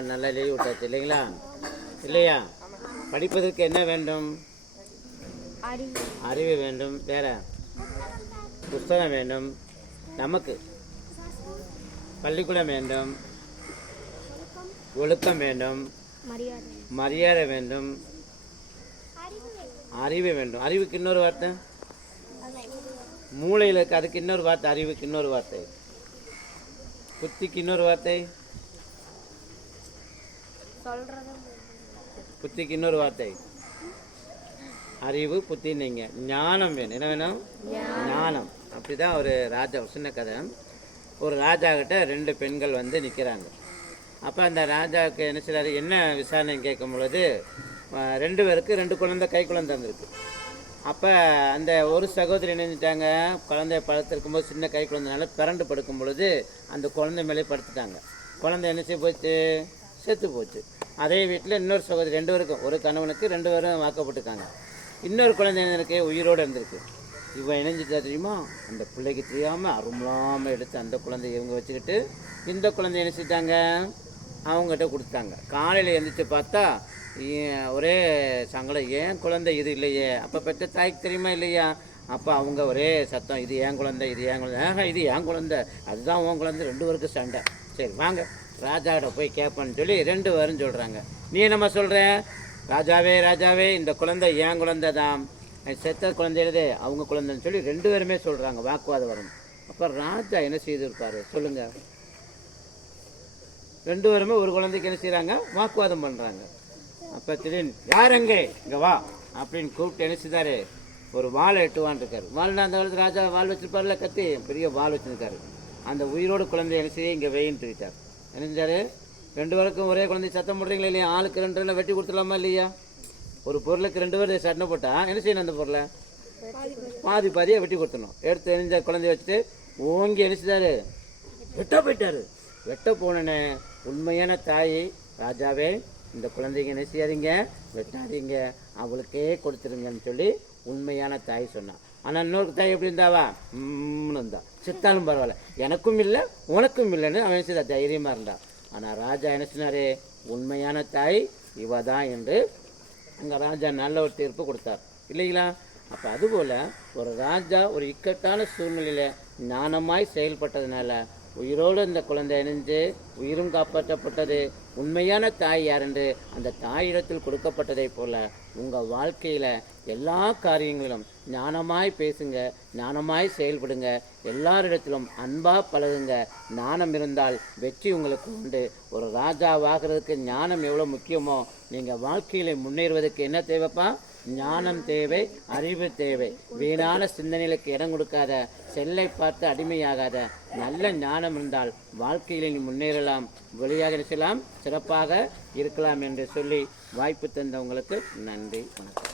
நாள் நல்லா லீவ் விட்டாச்சு இல்லைங்களா? இல்லையா? படிப்பதற்கு என்ன வேண்டும்? அறிவு. வேண்டும் வேற? புஸ்தகம் வேண்டும் நமக்கு. பள்ளிக்கூடம் வேண்டும் ஒழுக்கம் வேண்டும் மரியாதை வேண்டும். அறிவு வேண்டும். அறிவுக்கு இன்னொரு வார்த்தை? மூளையில் இருக்கு அதுக்கு இன்னொரு வார்த்தை அறிவுக்கு இன்னொரு வார்த்தை. புத்திக்கு இன்னொரு வார்த்தை? புத்திக்கு இன்னொரு வார்த்தை. அறிவு புத்தி நீங்க. ஞானம் வேணும். என்ன வேணும்? ஞானம். அப்படிதான் ஒரு ராஜா சின்ன கதை. ஒரு ராஜா கிட்ட ரெண்டு பெண்கள் வந்து நிற்கிறாங்க அப்போ அந்த ராஜாவுக்கு என்ன செய்றாரு? என்ன விசாரணை கேட்கும் பொழுது ரெண்டு பேருக்கு ரெண்டு குழந்தை கை குழந்தை இருந்திருக்கு அப்போ அந்த ஒரு சகோதரி என்ன செஞ்சிட்டாங்க? குழந்தைய படுத்திருக்கும் போது சின்ன கை குழந்தைனால பிறண்டு படுக்கும் பொழுது அந்த குழந்தை மேலே படுத்துட்டாங்க. குழந்தை என்ன செய்ய போச்சு? செத்து போச்சு. அதே வீட்டில் இன்னொரு சகோதரி ரெண்டு பேருக்கும். ஒரு கணவனுக்கு ரெண்டு பேரும் வாக்கப்பட்டிருக்காங்க இன்னொரு குழந்தை என்ன உயிரோடு இருந்திருக்கு. இவன் இணைஞ்சிட்டா தெரியுமா? அந்த பிள்ளைக்கு தெரியாமல் அருமலாமல் எடுத்து அந்த குழந்தைய இவங்க வச்சுக்கிட்டு இந்த குழந்தைய என்ன அவங்ககிட்ட கொடுத்தாங்க காலையில் எழுந்திரிச்சு பார்த்தா ஒரே சங்கடம் ஏன் குழந்தை இது இல்லையே? அப்போ பெற்ற தாய்க்கு தெரியுமா இல்லையா? அப்போ அவங்க ஒரே சத்தம் இது ஏன் குழந்தை இது ஏன் குழந்தை? ஆஹா இது ஏன் குழந்தை? அதுதான் உன் குழந்தை. ரெண்டு பேருக்கு சண்டை. சரி வாங்க. ராஜாவிட போய் கேட்பேன்னு சொல்லி ரெண்டு பேரும் சொல்கிறாங்க நீ என்னம்மா சொல்கிற ராஜாவே ராஜாவே இந்த குழந்தை என் குழந்தை தான் செத்த குழந்தை அவங்க குழந்தைன்னு சொல்லி ரெண்டு பேருமே சொல்கிறாங்க வாக்குவாதம். வரும் அப்போ ராஜா என்ன செய்திருப்பார்? சொல்லுங்கள் ரெண்டு பேருமே ஒரு குழந்தைக்கு என்ன செய்கிறாங்க வாக்குவாதம் பண்ணுறாங்க அப்போ திடீர்னு யார் அங்கே? இங்கே வா. அப்படின்னு கூப்பிட்டு என்ன செய்தாரு? ஒரு வாழை எட்டுவான் இருக்காரு வாள்னா அந்த காலத்து ராஜா வாழ் வச்சுருப்பார்ல கத்தி? பெரிய வாள் வச்சிருக்காரு. அந்த உயிரோடு குழந்தை என்ன செய்ய இங்கே வெயின்னு சொல்லிட்டார் என்ன செஞ்சாரு ரெண்டு பேருக்கும் ஒரே குழந்தை சத்தம் போடுறீங்களா இல்லையா? ஆளுக்கு ரெண்டு ரெண்டு வெட்டி கொடுத்துடலாமா இல்லையா? ஒரு பொருளுக்கு ரெண்டு பேர் சட்டை போட்டா என்ன செய்யணும் அந்த பொருளை? பாதி பாதியாக வெட்டி கொடுத்துடணும். எடுத்து எரிஞ்ச குழந்தைய வச்சுட்டு ஓங்கி என்ன வெட்ட போயிட்டாரு. வெட்ட போனனே உண்மையான தாய் ராஜாவே இந்த குழந்தைங்க என்ன செய்யாதீங்க? வெட்டாதீங்க. அவளுக்கே கொடுத்துருங்கன்னு சொல்லி உண்மையான தாய் சொன்னான் ஆனால் இன்னொரு தாய் எப்படி இருந்தாவா? இருந்தா. செத்தாலும் பரவாயில்ல. எனக்கும் இல்லை உனக்கும் இல்லைன்னு அவன் செய்த? தைரியமாக இருந்தான் ஆனால் ராஜா என்ன சொன்னார்? உண்மையான தாய் இவ தான் என்று அங்கே ராஜா நல்ல ஒரு தீர்ப்பு கொடுத்தார். இல்லைங்களா? அப்போ அதுபோல் ஒரு ராஜா ஒரு இக்கட்டான சூழ்நிலையில் ஞானமாய் செயல்பட்டதுனால உயிரோடு இந்த குழந்தை இணைஞ்சு உயிரும் காப்பாற்றப்பட்டது. உண்மையான தாய் யார் என்று அந்த தாயிடத்தில் கொடுக்கப்பட்டதைப் போல உங்கள் வாழ்க்கையில் எல்லா காரியங்களிலும் ஞானமாய் பேசுங்க ஞானமாய் செயல்படுங்க. எல்லாரிடத்திலும் அன்பாக பழகுங்க. ஞானம் இருந்தால் வெற்றி உங்களுக்கு உண்டு. ஒரு ராஜாவாகிறதுக்கு ஞானம் எவ்வளோ முக்கியமோ நீங்கள் வாழ்க்கையில் முன்னேறுவதற்கு என்ன தேவைப்பா? ஞானம் தேவை அறிவு தேவை. வீணான சிந்தனைகளுக்கு இடம் கொடுக்காத செல்லை பார்த்து அடிமையாகாத நல்ல ஞானம் இருந்தால் வாழ்க்கையில் நீ முன்னேறலாம் வெளியாக செல்லலாம் சிறப்பாக இருக்கலாம் என்று சொல்லி வாய்ப்பு தந்த உங்களுக்கு நன்றி வணக்கம்.